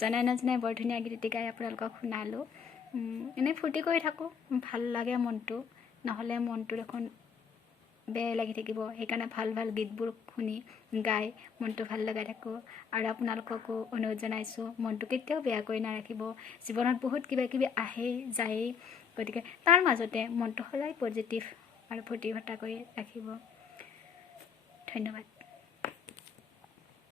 জনাই নজনাই বৰ ধুনীয়া গীত গাই আপোনালোকক শুনালোঁ। এনেই ফূৰ্তি কৰি থাকোঁ, ভাল লাগে মনটো, নহ'লে মনটো দেখোন বেয়া লাগি থাকিব। সেইকাৰণে ভাল ভাল গীতবোৰ শুনি গাই মনটো ভাল লগাই থাকোঁ। আৰু আপোনালোককো অনুৰোধ জনাইছোঁ, মনটো কেতিয়াও বেয়া কৰি নাৰাখিব। জীৱনত বহুত কিবা কিবি আহেই যায়েই, গতিকে তাৰ মাজতে মনটো সদায় পজিটিভ আৰু ফূৰ্তি ফাৰ্তা কৰি ৰাখিব। ধন্যবাদ।